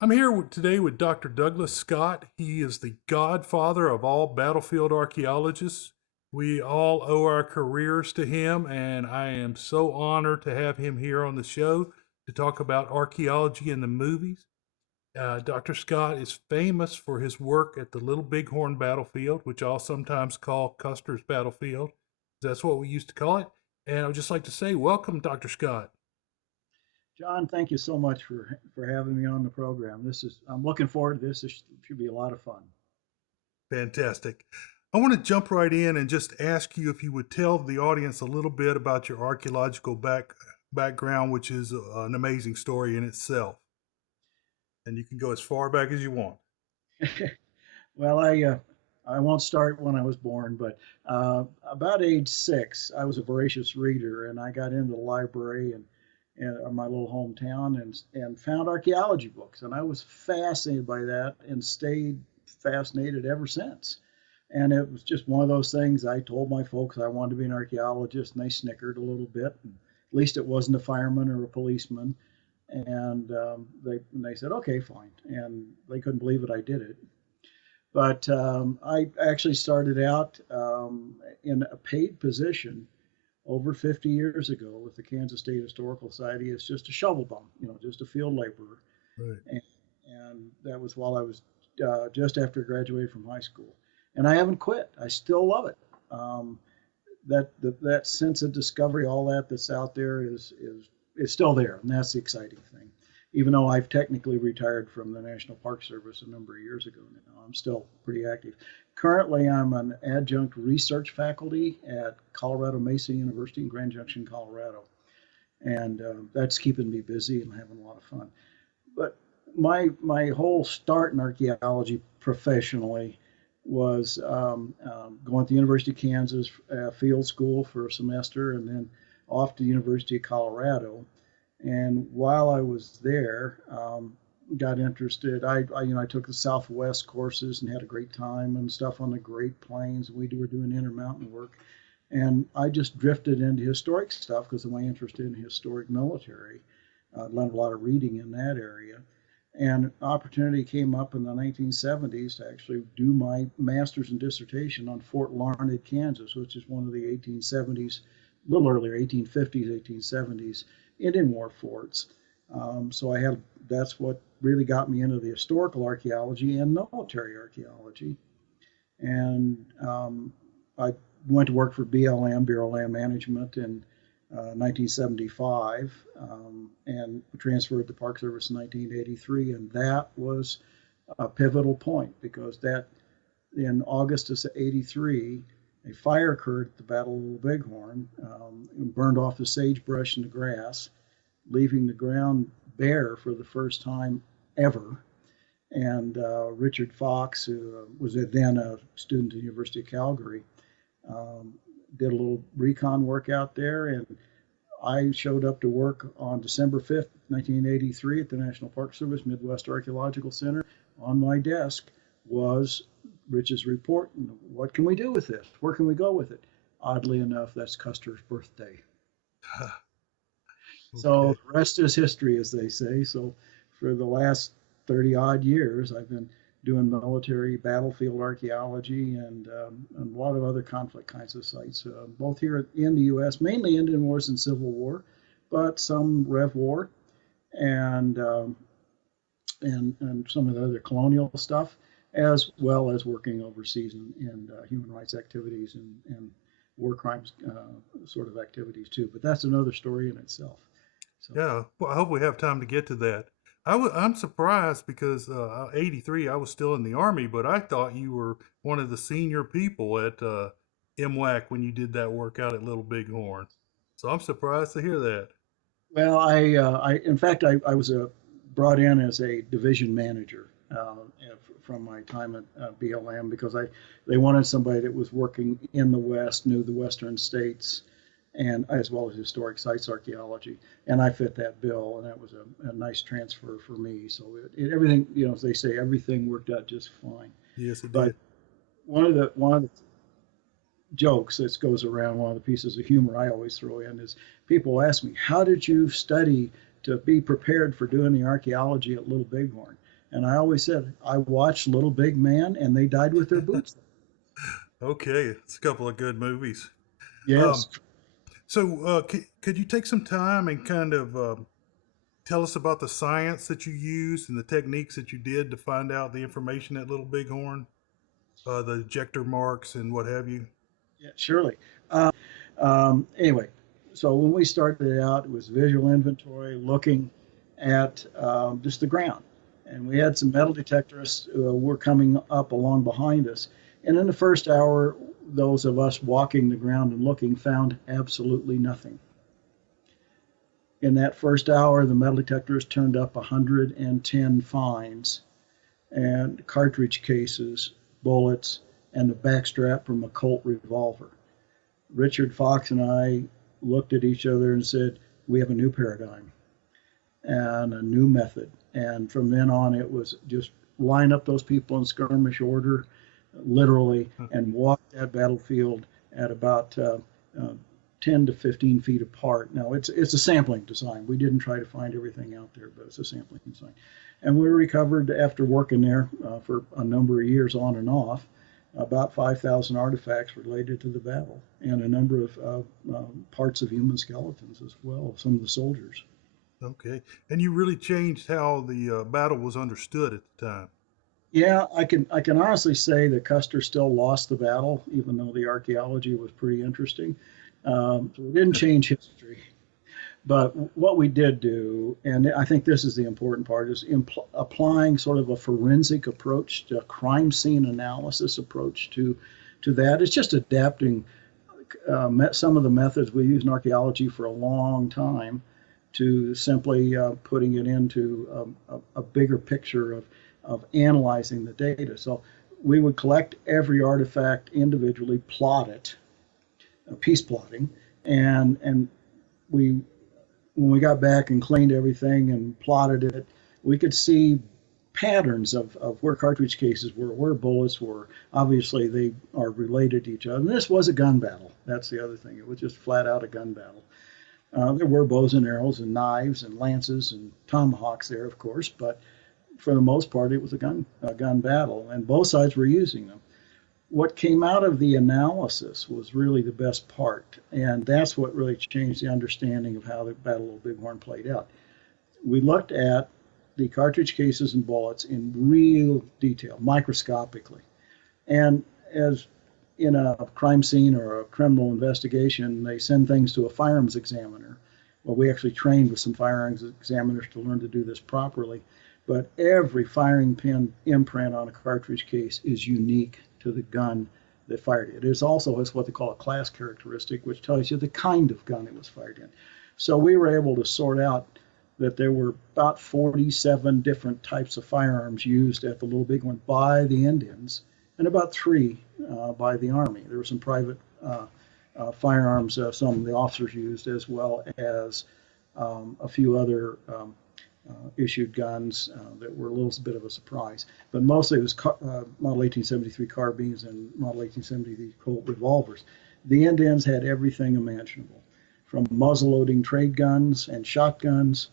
I'm here today with Dr. Douglas Scott. He is the godfather of all battlefield archaeologists. We all owe our careers to him, and I am so honored to have him here on the show to talk about archaeology in the movies. Dr. Scott is famous for his work at the Little Bighorn Battlefield, which I'll sometimes call Custer's Battlefield. That's what we used to call it. And I would just like to say, welcome, Dr. Scott. John, thank you so much for having me on the program. I'm looking forward to this. This should be a lot of fun. Fantastic. I want to jump right in and just ask you if you would tell the audience a little bit about your archaeological background, which is an amazing story in itself. And you can go as far back as you want. Well, I won't start when I was born, but about age 6, I was a voracious reader, and I got into the library and my little hometown and found archaeology books, and I was fascinated by that and stayed fascinated ever since. And it was just one of those things. I told my folks I wanted to be an archaeologist, and they snickered a little bit. And at least it wasn't a fireman or a policeman. And they said, okay, fine. And they couldn't believe it. I did it. But I actually started out in a paid position over 50 years ago with the Kansas State Historical Society as just a shovel bum, just a field laborer. Right. And that was while I was just after graduating from high school. And I haven't quit. I still love it. That sense of discovery, all that's out there is still there, and that's the exciting thing. Even though I've technically retired from the National Park Service a number of years ago now, I'm still pretty active. Currently, I'm an adjunct research faculty at Colorado Mesa University in Grand Junction, Colorado, and that's keeping me busy and having a lot of fun. But my whole start in archaeology professionally was going to the University of Kansas field school for a semester, and then off to the University of Colorado. And while I was there, got interested. I took the Southwest courses and had a great time and stuff on the Great Plains. We were doing intermountain work, and I just drifted into historic stuff because of my interest in historic military. Learned a lot of reading in that area. And an opportunity came up in the 1970s to actually do my master's and dissertation on Fort Larned, Kansas, which is one of the 1870s, a little earlier, 1850s, 1870s Indian War forts. So that's what really got me into the historical archaeology and military archaeology. And I went to work for BLM, Bureau of Land Management, in 1975, and transferred to Park Service in 1983. And that was a pivotal point because that in August of '83, a fire occurred at the Battle of Little Bighorn, and burned off the sagebrush and the grass, leaving the ground bare for the first time ever. And Richard Fox, who was then a student at the University of Calgary, did a little recon work out there, and I showed up to work on December 5th, 1983 at the National Park Service Midwest Archaeological Center. On my desk was Rich's report. What can we do with this? Where can we go with it? Oddly enough, that's Custer's birthday. So Okay. the rest is history, as they say. So for the last 30 odd years, I've been doing military battlefield archaeology and a lot of other conflict kinds of sites, both here in the U.S., mainly Indian Wars and Civil War, but some Rev War and and some of the other colonial stuff, as well as working overseas in human rights activities and war crimes sort of activities too. But that's another story in itself. So Yeah. Well, I hope we have time to get to that. I'm surprised because 83, I was still in the Army, but I thought you were one of the senior people at MWAC when you did that work out at Little Bighorn. So I'm surprised to hear that. well, in fact, I was brought in as a division manager from my time at BLM because they wanted somebody that was working in the West, knew the Western states, and as well as historic sites archaeology, and I fit that bill, and that was a nice transfer for me. So everything, as they say, everything worked out just fine. Yes, it But did. one of the jokes that goes around, one of the pieces of humor I always throw in is people ask me, how did you study to be prepared for doing the archaeology at Little Bighorn? And I always said, I watched Little Big Man, and they died with their boots on. Okay, it's a couple of good movies. Um, Yes. could you take some time and kind of tell us about the science that you used and the techniques that you did to find out the information at Little Bighorn, the ejector marks and what have you? Yeah, surely. Anyway, so when we started out, it was visual inventory, looking at just the ground. And we had some metal detectorists who were coming up along behind us. And in the first hour, those of us walking the ground and looking found absolutely nothing. In that first hour, the metal detectors turned up 110 finds and cartridge cases, bullets, and the backstrap from a Colt revolver. Richard Fox and I looked at each other and said, we have a new paradigm and a new method. And from then on, it was just line up those people in skirmish order, literally, and walk that battlefield at about 10 to 15 feet apart. Now, it's a sampling design. We didn't try to find everything out there, but it's a sampling design. And we recovered, after working there for a number of years on and off, about 5,000 artifacts related to the battle and a number of parts of human skeletons as well, some of the soldiers. Okay, and you really changed how the battle was understood at the time. Yeah, I can honestly say that Custer still lost the battle, even though the archaeology was pretty interesting. So we didn't change history. But what we did do, and I think this is the important part, is applying sort of a forensic approach, a crime scene analysis approach to that. It's just adapting some of the methods we use in archaeology for a long time to simply putting it into a bigger picture of analyzing the data. So we would collect every artifact individually, plot it, piece plotting, and we when we got back and cleaned everything and plotted it, we could see patterns of where cartridge cases were, where bullets were. Obviously, they are related to each other. And this was a gun battle. That's the other thing. It was just flat out a gun battle. There were bows and arrows and knives and lances and tomahawks there, of course, but for the most part, it was a gun battle, and both sides were using them. What came out of the analysis was really the best part, and that's what really changed the understanding of how the Battle of Bighorn played out. We looked at the cartridge cases and bullets in real detail, microscopically. And as in a crime scene or a criminal investigation, they send things to a firearms examiner. Well, we actually trained with some firearms examiners to learn to do this properly. But every firing pin imprint on a cartridge case is unique to the gun that fired it. It also has what they call a class characteristic, which tells you the kind of gun it was fired in. So we were able to sort out that there were about 47 different types of firearms used at the Little Bighorn by the Indians, and about 3 by the Army. There were some private firearms some of the officers used, as well as a few other issued guns that were a little bit of a surprise. But mostly it was Model 1873 carbines and Model 1873 Colt revolvers. The Indians had everything imaginable, from muzzle-loading trade guns and shotguns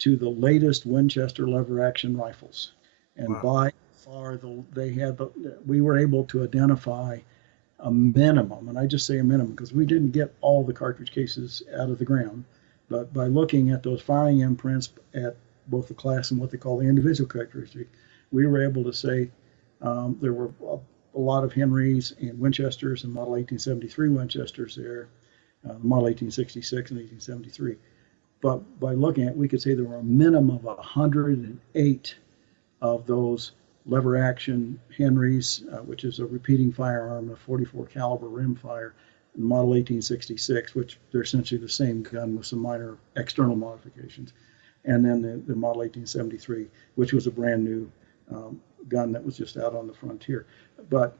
to the latest Winchester lever-action rifles. And Wow. by far, we were able to identify a minimum, and I just say a minimum because we didn't get all the cartridge cases out of the ground, but by looking at those firing imprints at both the class and what they call the individual characteristic, we were able to say there were a lot of Henrys and Winchesters and Model 1873 Winchesters there, Model 1866 and 1873. But by looking at it, we could say there were a minimum of 108 of those lever action Henrys, which is a repeating firearm, a 44 caliber rimfire, Model 1866, which they're essentially the same gun with some minor external modifications. And then the Model 1873, which was a brand new gun that was just out on the frontier. But,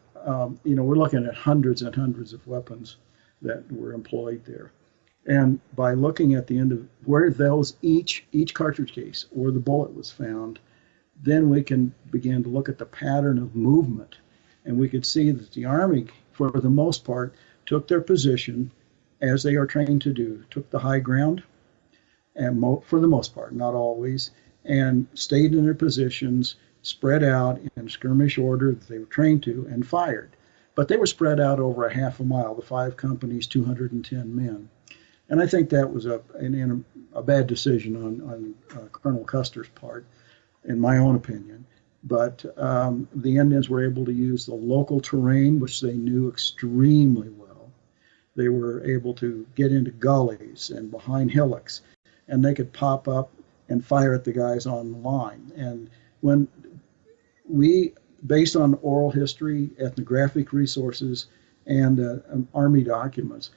we're looking at hundreds and hundreds of weapons that were employed there. And by looking at the end of where each cartridge case or the bullet was found, then we can begin to look at the pattern of movement. And we could see that the Army, for the most part, took their position, as they are trained to do, took the high ground, and for the most part, not always, and stayed in their positions spread out in skirmish order that they were trained to, and fired. But they were spread out over a half a mile, the 5 companies, 210 men. And I think that was a bad decision on Colonel Custer's part, in my own opinion. But the Indians were able to use the local terrain, which they knew extremely well. They were able to get into gullies and behind hillocks, and they could pop up and fire at the guys on the line. And when we, based on oral history, ethnographic resources, and Army documents,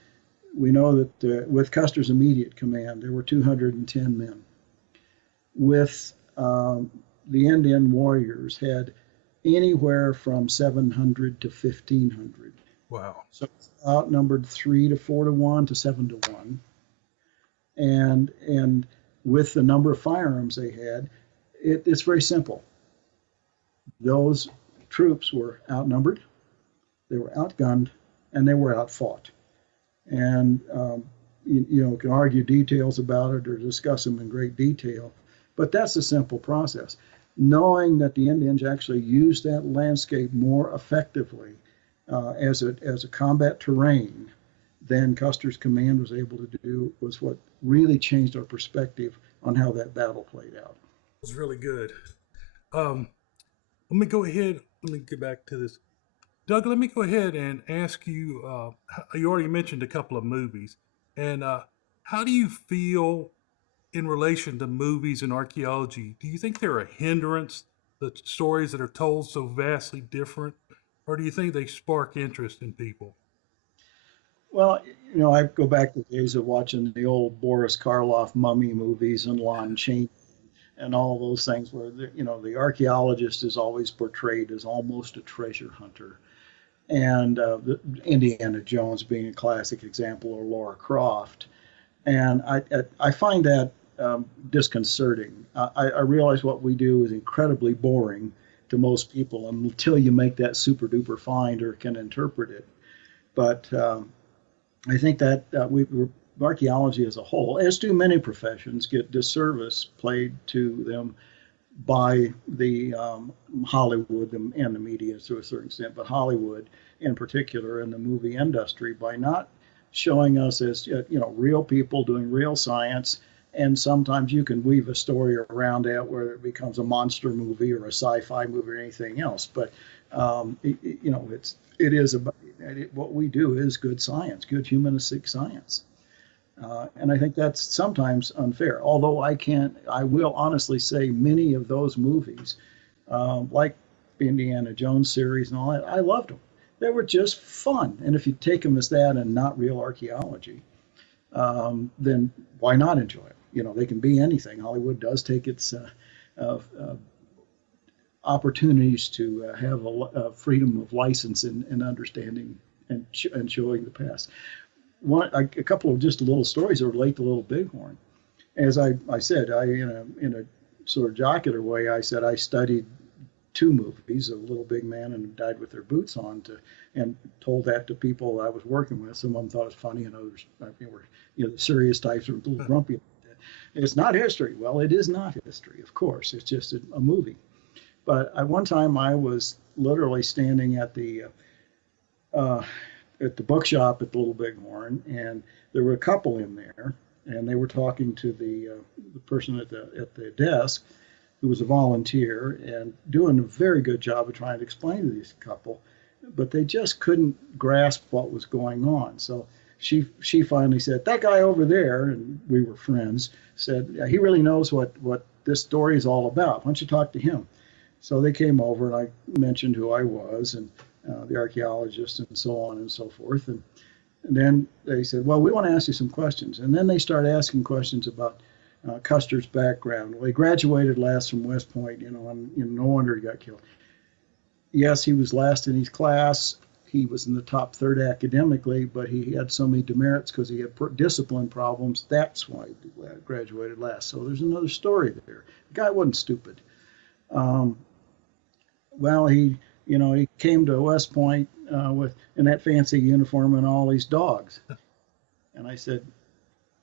we know that with Custer's immediate command, there were 210 men. With the Indian warriors had anywhere from 700 to 1,500. Wow. So outnumbered 3 to 4 to 1 to 7 to 1. And with the number of firearms they had, it's very simple. Those troops were outnumbered, they were outgunned, and they were outfought. And you can argue details about it or discuss them in great detail, but that's a simple process. Knowing that the Indians actually used that landscape more effectively as a combat terrain than Custer's command was able to do was what really changed our perspective on how that battle played out. It was really good. Let me go ahead. Let me get back to this. Doug, let me go ahead and ask you, you already mentioned a couple of movies, and how do you feel in relation to movies and archaeology? Do you think they're a hindrance, the stories that are told so vastly different, or do you think they spark interest in people? Well, I go back to the days of watching the old Boris Karloff mummy movies and Lon Chaney and all those things where, the archaeologist is always portrayed as almost a treasure hunter. And Indiana Jones being a classic example, or Laura Croft. And I find that disconcerting. I realize what we do is incredibly boring to most people until you make that super duper find or can interpret it. But I think that archaeology as a whole, as do many professions, get disservice played to them by the Hollywood and the media to a certain extent, but Hollywood in particular in the movie industry, by not showing us as real people doing real science. And sometimes you can weave a story around that where it becomes a monster movie or a sci-fi movie or anything else. But it is about what we do is good science, good humanistic science. And I think that's sometimes unfair. Although I will honestly say many of those movies, like the Indiana Jones series and all that, I loved them. They were just fun. And if you take them as that and not real archaeology, then why not enjoy it? They can be anything. Hollywood does take its opportunities to have a freedom of license in understanding and showing the past. A couple of just little stories that relate to Little Bighorn. As I said, in a sort of jocular way, I said I studied 2 movies, A Little Big Man and Died with Their Boots On, and told that to people I was working with. Some of them thought it was funny, and others were the serious types were a little grumpy. It's not history. Well, it is not history, of course. It's just a movie. But at one time, I was literally standing at the bookshop at the Little Bighorn, and there were a couple in there, and they were talking to the person at the desk, who was a volunteer, and doing a very good job of trying to explain to this couple, but they just couldn't grasp what was going on. So she finally said, "That guy over there," and we were friends, said, "He really knows what this story is all about. Why don't you talk to him?" So they came over, and I mentioned who I was, and the archaeologist, and so on and so forth. And then they said, "Well, we want to ask you some questions." And then they started asking questions about Custer's background. Well, he graduated last from West Point, and no wonder he got killed. Yes, he was last in his class. He was in the top third academically, but he had so many demerits because he had discipline problems. That's why he graduated last. So there's another story there. The guy wasn't stupid. Well, he came to West Point in that fancy uniform and all these dogs. And I said,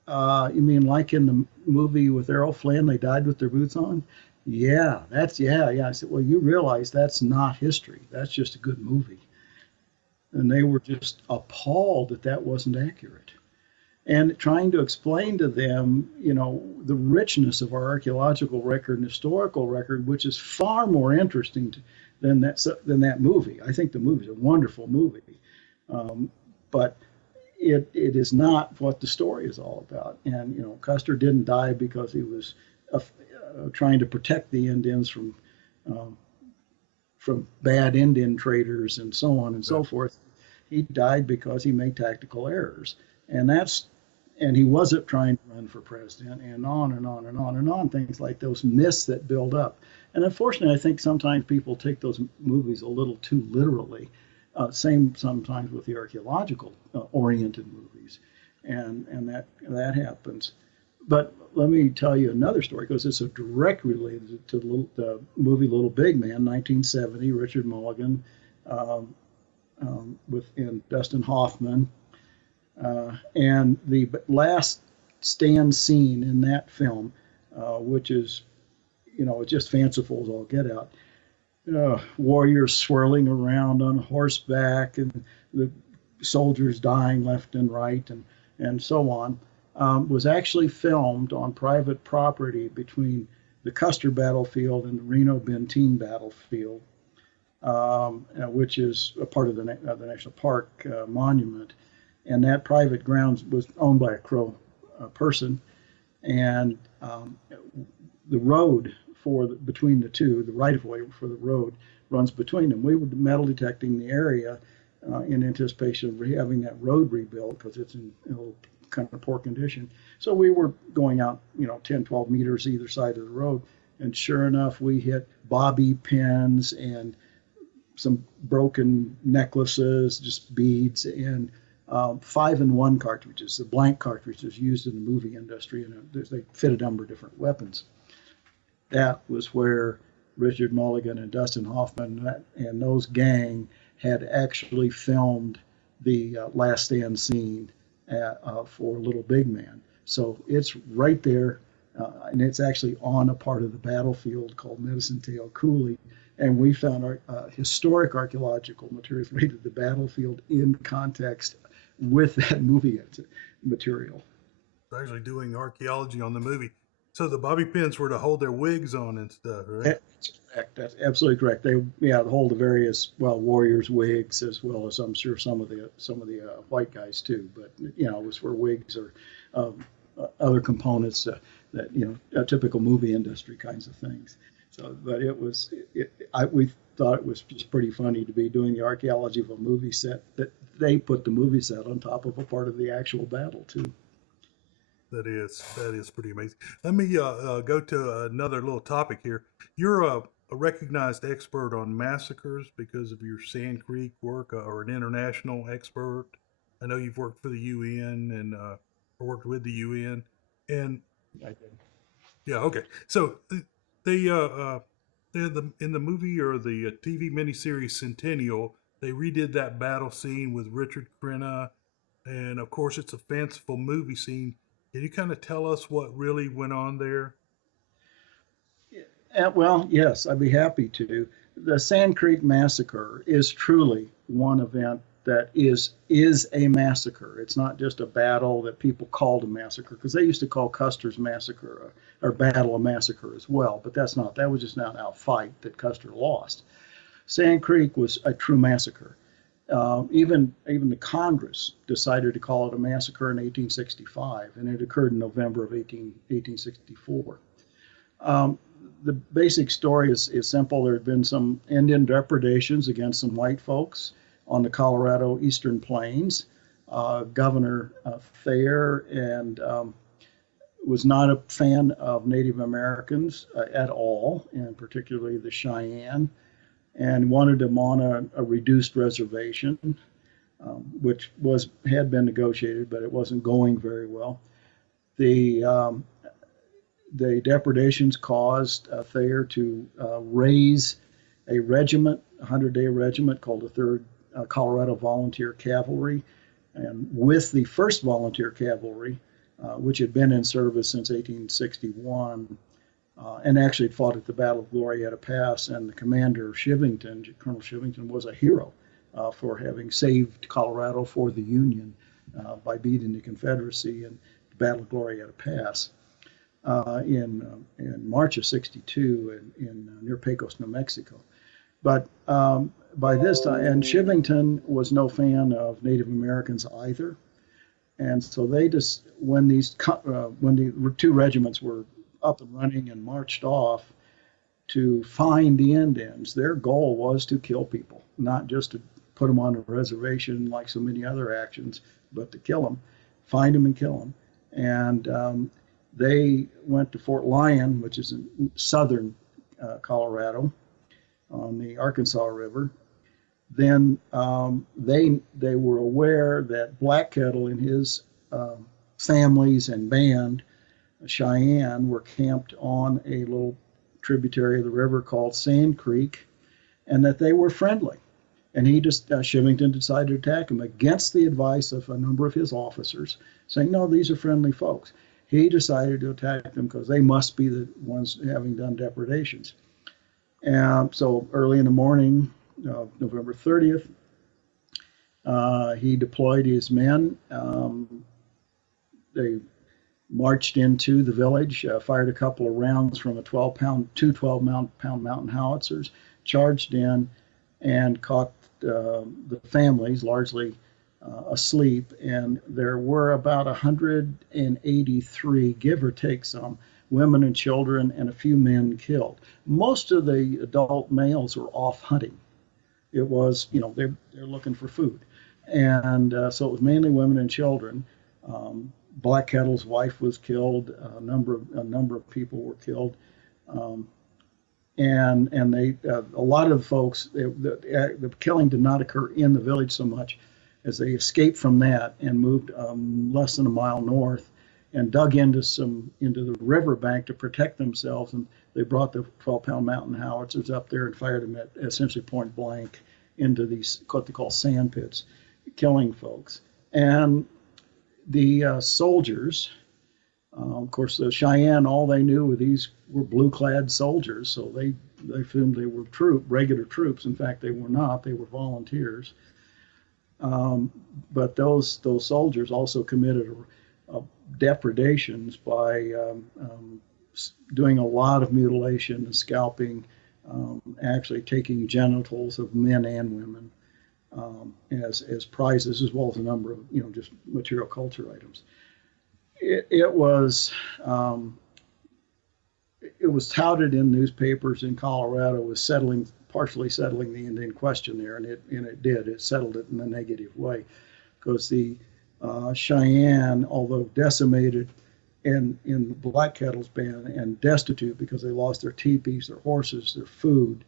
"You mean like in the movie with Errol Flynn, they died with their boots on?" Yeah, yeah. I said, well, you realize that's not history. That's just a good movie. And they were just appalled that that wasn't accurate. And trying to explain to them, the richness of our archaeological record and historical record, which is far more interesting than that movie. I think the movie is a wonderful movie, but it is not what the story is all about. And Custer didn't die because he was trying to protect the Indians um, from bad Indian traders and so on and so forth. He died because he made tactical errors, and he wasn't trying to run for president, and on and on and on and on. Things like those myths that build up, and unfortunately, I think sometimes people take those movies a little too literally. Same sometimes with the archaeological oriented movies, and that happens. But let me tell you another story because it's a direct related to the movie Little Big Man, 1970, Richard Mulligan, um, and Dustin Hoffman. And the last stand scene in that film, which is, it's just fanciful as all get out. Warriors swirling around on horseback and the soldiers dying left and right and so on, was actually filmed on private property between the Custer Battlefield and the Reno Benteen Battlefield, which is a part of the National Park monument. And that private grounds was owned by a Crow person, and the road between the two, the right of way for the road runs between them. We were metal detecting the area in anticipation of having that road rebuilt because it's in a little kind of poor condition. So we were going out, 10, 12 meters either side of the road, and sure enough, we hit bobby pins and some broken necklaces, just beads, and 5-in-1 cartridges, the blank cartridges used in the movie industry, and they fit a number of different weapons. That was where Richard Mulligan and Dustin Hoffman and those gang had actually filmed the last stand scene for Little Big Man. So it's right there, and it's actually on a part of the battlefield called Medicine Tail Coulee. And we found historic archaeological materials related to the battlefield in context with that movie material. Actually doing archaeology on the movie. So the bobby pins were to hold their wigs on and stuff, right? That's correct. That's absolutely correct. They hold the various warriors' wigs as well as I'm sure some of the white guys too. But it was for wigs or other components that typical movie industry kinds of things. So, but we thought it was just pretty funny to be doing the archaeology of a movie set that they put the movie set on top of a part of the actual battle too. That is pretty amazing. Let me go to another little topic here. You're a recognized expert on massacres because of your Sand Creek work, or an international expert. I know you've worked for the UN and worked with the UN. And I did. yeah, okay. So they in the movie or the TV miniseries Centennial, they redid that battle scene with Richard Crenna, and of course, it's a fanciful movie scene. Can you kind of tell us what really went on there? Well, yes, I'd be happy to. The Sand Creek Massacre is truly one event that is a massacre. It's not just a battle that people called a massacre, because they used to call Custer's massacre or battle a massacre as well, but that was just not an out fight that Custer lost. Sand Creek was a true massacre. Even the Congress decided to call it a massacre in 1865, and it occurred in November of 1864. The basic story is simple. There had been some Indian depredations against some white folks on the Colorado Eastern Plains. Governor Thayer was not a fan of Native Americans at all, and particularly the Cheyenne, and wanted them on a reduced reservation, which had been negotiated, but it wasn't going very well. The depredations caused Thayer to raise a regiment, a 100-day regiment called the 3rd Colorado Volunteer Cavalry, and with the 1st Volunteer Cavalry, which had been in service since 1861, and actually fought at the Battle of Glorieta Pass. And the commander, Shivington, Colonel Shivington, was a hero for having saved Colorado for the Union by beating the Confederacy in the Battle of Glorieta Pass in March of '62 in near Pecos, New Mexico. But by this time, and Shivington was no fan of Native Americans either. And so they just, when the two regiments were up and running and marched off to find the Indians, their goal was to kill people, not just to put them on a reservation like so many other actions, but to kill them, find them and kill them. And they went to Fort Lyon, which is in southern Colorado on the Arkansas River. Then they were aware that Black Kettle and his families and band, Cheyenne, were camped on a little tributary of the river called Sand Creek, and that they were friendly. And Shivington decided to attack them against the advice of a number of his officers, saying, no, these are friendly folks. He decided to attack them because they must be the ones having done depredations. And so early in the morning, November 30th, he deployed his men. They marched into the village, fired a couple of rounds from two 12-pound mountain howitzers, charged in, and caught the families largely asleep. And there were about 183, give or take some, women and children and a few men killed. Most of the adult males were off hunting. It was, they're looking for food. And so it was mainly women and children. Black Kettle's wife was killed. A number of people were killed. And they, a lot of the folks, the killing did not occur in the village so much as they escaped from that and moved less than a mile north and dug into the riverbank to protect themselves. And they brought the 12-pound mountain howitzers up there and fired them at essentially point blank into these, what they call sand pits, killing folks. And the soldiers, of course, the Cheyenne, all they knew were these were blue-clad soldiers, so they assumed they were regular troops. In fact, they were not. They were volunteers. But those soldiers also committed depredations by doing a lot of mutilation and scalping, actually taking genitals of men and women as prizes, as well as a number of just material culture items. It was touted in newspapers in Colorado as partially settling the Indian question there, and it did. It settled it in a negative way, because the Cheyenne, although decimated in Black Kettle's band and destitute because they lost their teepees, their horses, their food,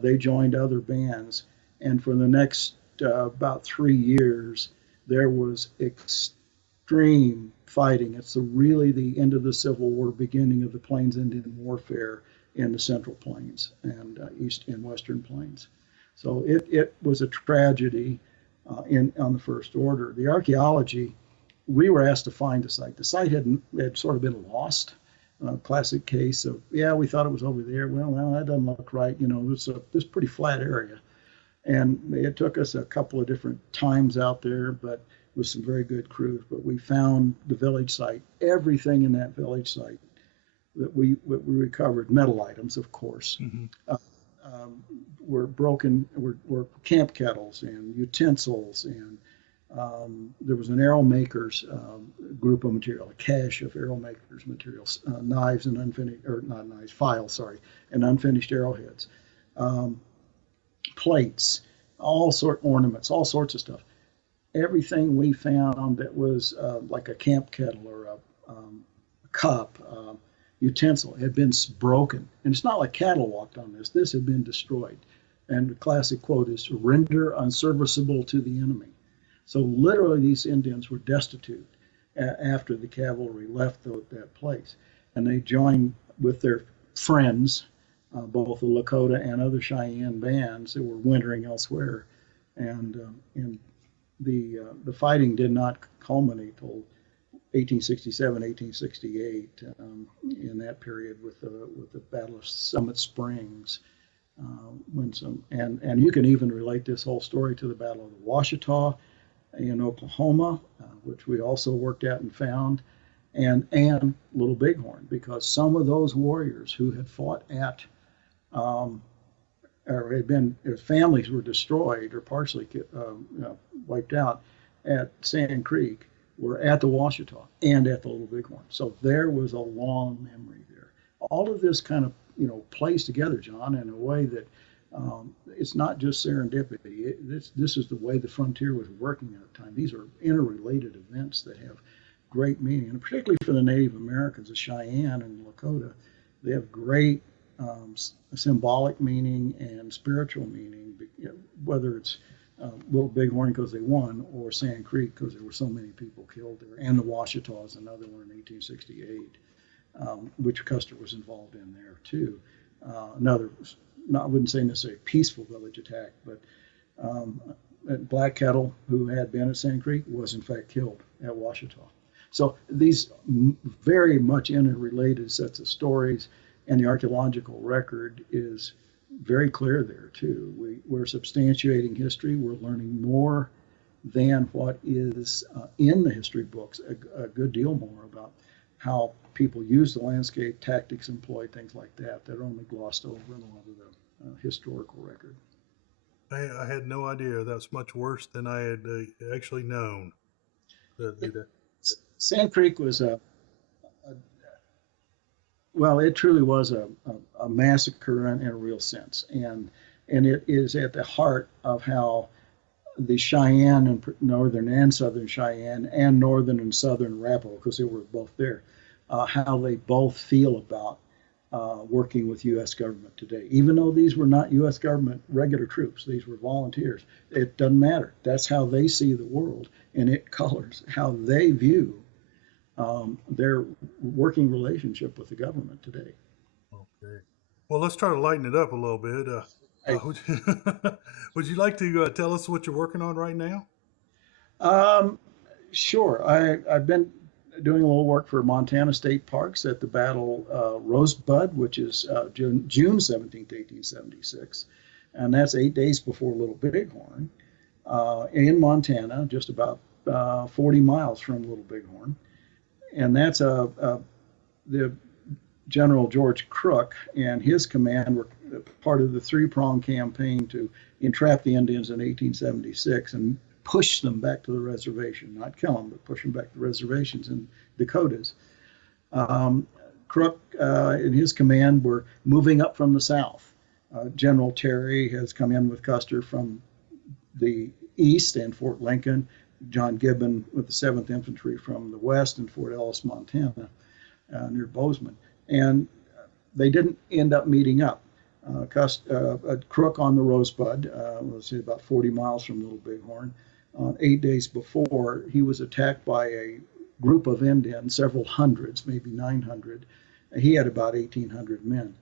they joined other bands. And for the next about 3 years, there was extreme fighting. It's really the end of the Civil War, beginning of the Plains Indian Warfare in the Central Plains and East and Western Plains. So it was a tragedy on the first order. The archaeology, we were asked to find the site. The site had sort of been lost. Classic case of, we thought it was over there. Well, that doesn't look right. It was this pretty flat area. And it took us a couple of different times out there, but with some very good crews. But we found the village site, everything in that village site that we recovered, metal items, of course, were broken, were camp kettles and utensils, and there was an arrow maker's group of material, a cache of arrow maker's materials, knives and files, and unfinished arrowheads, plates, ornaments, all sorts of stuff. Everything we found that was like a camp kettle or a cup, utensil, had been broken. And it's not like cattle walked on this. This had been destroyed. And the classic quote is, "Render unserviceable to the enemy." So literally these Indians were destitute after the cavalry left that place. And they joined with their friends, both the Lakota and other Cheyenne bands that were wintering elsewhere. And the fighting did not culminate till 1867, 1868, in that period with the Battle of Summit Springs. And you can even relate this whole story to the Battle of the Washita in Oklahoma, which we also worked at and found, and Little Bighorn, because some of those warriors who had fought at or had been, their families were destroyed or partially wiped out at Sand Creek, were at the Washita and at the Little Bighorn. So there was a long memory there. All of this kind of plays together, John, in a way that it's not just serendipity. This is the way the frontier was working at the time. These are interrelated events that have great meaning, and particularly for the Native Americans, the Cheyenne and Lakota, they have great symbolic meaning and spiritual meaning, whether it's Little Bighorn because they won, or Sand Creek because there were so many people killed there, and the Washita is another one in 1868, which Custer was involved in there too. Another, I wouldn't say necessarily peaceful village attack, but Black Kettle, who had been at Sand Creek, was in fact killed at Washita. So these very much interrelated sets of stories, and the archaeological record is very clear there too. We're substantiating history. We're learning more than what is in the history books, a good deal more about how people use the landscape, tactics employed, things like that, that are only glossed over in a lot of the historical record. I had no idea that was much worse than I had actually known. Sand Creek was well, it truly was a massacre in a real sense, and it is at the heart of how the Cheyenne and northern and southern Cheyenne and northern and southern Arapaho, because they were both there, how they both feel about working with U.S. government today. Even though these were not U.S. government regular troops, these were volunteers. It doesn't matter. That's how they see the world, and it colors how they view their working relationship with the government today. Okay. Well, let's try to lighten it up a little bit. Would you like to tell us what you're working on right now? Sure. I've been doing a little work for Montana State Parks at the Battle Rosebud, which is June 17th, 1876. And that's 8 days before Little Bighorn in Montana, just about 40 miles from Little Bighorn. And that's the General George Crook and his command were part of the three-pronged campaign to entrap the Indians in 1876 and push them back to the reservation, not kill them, but push them back to the reservations in Dakotas. Crook and his command were moving up from the south. General Terry has come in with Custer from the east and Fort Lincoln. John Gibbon with the 7th Infantry from the west in Fort Ellis, Montana, near Bozeman. And they didn't end up meeting up. Crook on the Rosebud, let's say about 40 miles from Little Bighorn. 8 days before, he was attacked by a group of Indians, several hundreds, maybe 900. He had about 1,800 men.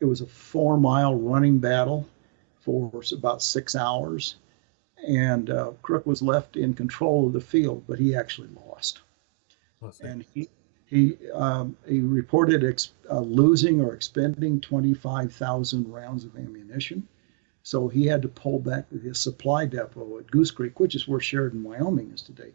It was a 4-mile running battle for about 6 hours. And Crook was left in control of the field, but he actually lost. And he reported losing or expending 25,000 rounds of ammunition. So he had to pull back to his supply depot at Goose Creek, which is where Sheridan, Wyoming is today.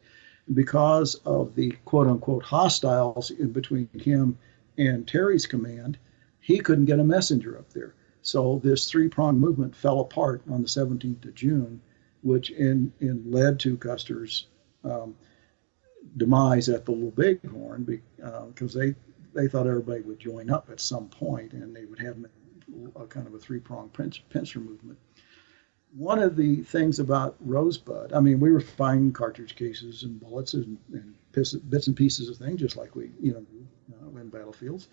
Because of the quote-unquote hostiles in between him and Terry's command, he couldn't get a messenger up there. So this three-pronged movement fell apart on the 17th of June, which led to Custer's demise at the Little Bighorn, because they thought everybody would join up at some point and they would have a kind of a three-pronged pincer movement. One of the things about Rosebud, I mean, we were finding cartridge cases and bullets and bits and pieces of things, just like we, in battlefields.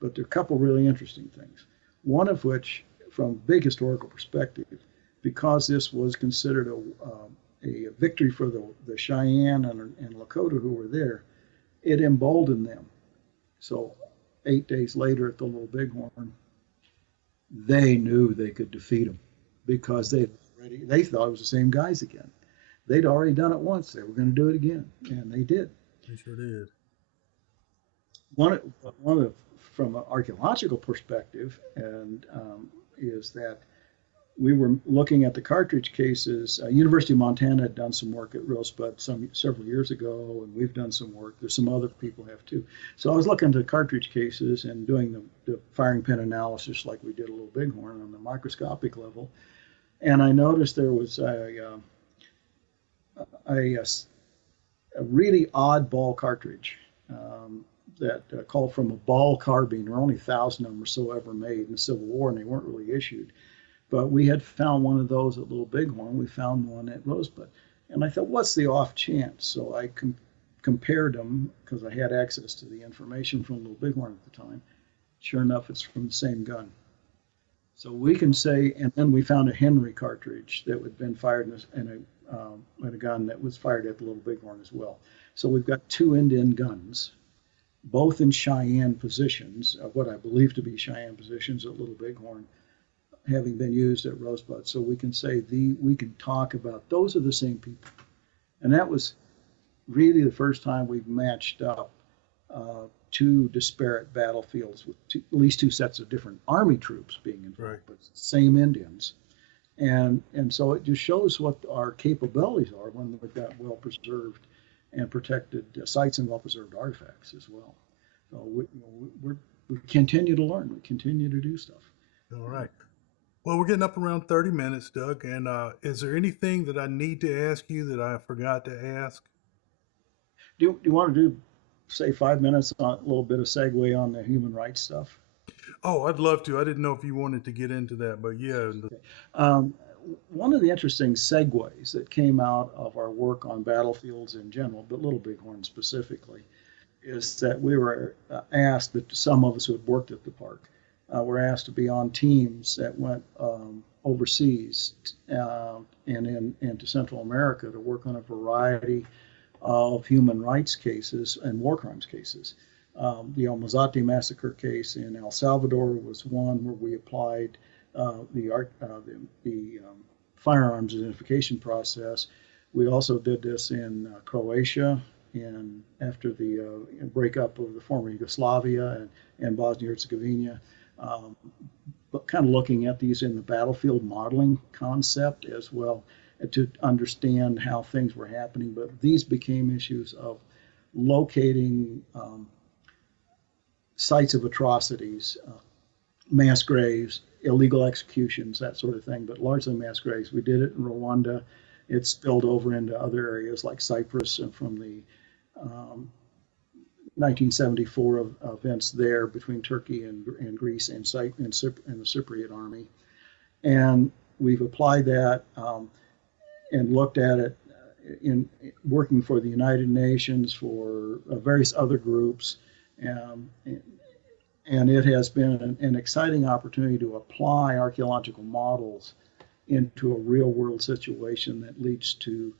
But there are a couple really interesting things. One of which, from a big historical perspective, because this was considered a victory for the Cheyenne and Lakota who were there, it emboldened them. So 8 days later at the Little Bighorn, they knew they could defeat them because they thought it was the same guys again. They'd already done it once. They were going to do it again, and they did. They sure did. One, one of from an archaeological perspective, and is that we were looking at the Cartridge cases. University of Montana had done some work at Rosebud several years ago, and we've done some work. There's some other people have too. So I was looking at the Cartridge cases and doing the firing pin analysis like we did a Little Bighorn on the microscopic level, and I noticed there was a really odd ball cartridge that called from a ball carbine. There were only 1,000 of them or so ever made in the Civil War, and they weren't really issued. But we had found one of those at Little Bighorn. We found one at Rosebud. And I thought, what's the off chance? So I compared them because I had access to the information from Little Bighorn at the time. Sure enough, it's from the same gun. So we can say, and then we found a Henry cartridge that had been fired in a gun that was fired at the Little Bighorn as well. So we've got two Indian guns, both in Cheyenne positions, what I believe to be Cheyenne positions at Little Bighorn, having been used at Rosebud. So we can say we can talk about those are the same people. And that was really the first time we've matched up two disparate battlefields with at least two sets of different Army troops being involved, right, but same Indians. And so it just shows what our capabilities are when we've got well-preserved and protected sites and well-preserved artifacts as well. So we continue to learn. We continue to do stuff. All right. Well, we're getting up around 30 minutes, Doug. And is there anything that I need to ask you that I forgot to ask? Do you want to do, say, 5 minutes on a little bit of segue on the human rights stuff? Oh, I'd love to. I didn't know if you wanted to get into that, but yeah. Okay. One of the interesting segues that came out of our work on battlefields in general, but Little Bighorn specifically, is that we were asked, that some of us who had worked at the park were asked to be on teams that went overseas and into Central America to work on a variety of human rights cases and war crimes cases. The Almazate massacre case in El Salvador was one where we applied the firearms identification process. We also did this in Croatia and after the breakup of the former Yugoslavia and Bosnia-Herzegovina, but kind of looking at these in the battlefield modeling concept as well to understand how things were happening. But these became issues of locating sites of atrocities, mass graves, illegal executions, that sort of thing, but largely mass graves. We did it in Rwanda. It spilled over into other areas like Cyprus and from the 1974 events there between Turkey and Greece and the Cypriot army. And we've applied that and looked at it in working for the United Nations, for various other groups. And it has been an exciting opportunity to apply archaeological models into a real world situation that leads to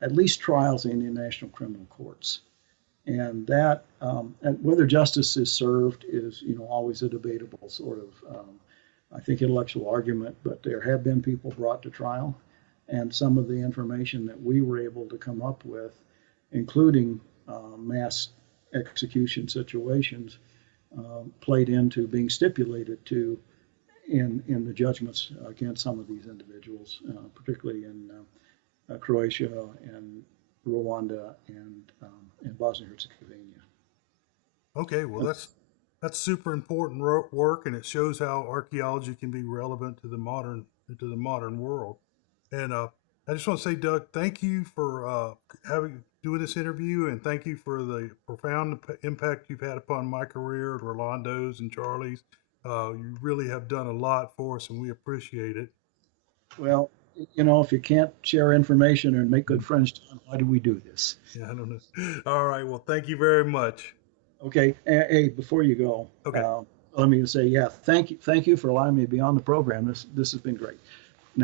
at least trials in the international criminal courts. And that, and whether justice is served is, always a debatable sort of, I think, intellectual argument, but there have been people brought to trial. And some of the information that we were able to come up with, including mass execution situations, played into being stipulated to in the judgments against some of these individuals, particularly in Croatia and Rwanda and Bosnia-Herzegovina. Okay, well that's super important work, and it shows how archaeology can be relevant to the modern world. And I just want to say, Doug, thank you for doing this interview, and thank you for the profound impact you've had upon my career at Rolando's and Charlie's. You really have done a lot for us, and we appreciate it. Well, if you can't share information and make good friends, John, why do we do this? Yeah, I don't know. All right. Well, thank you very much. Okay. Hey, before you go, okay. Let me say, thank you for allowing me to be on the program. This has been great.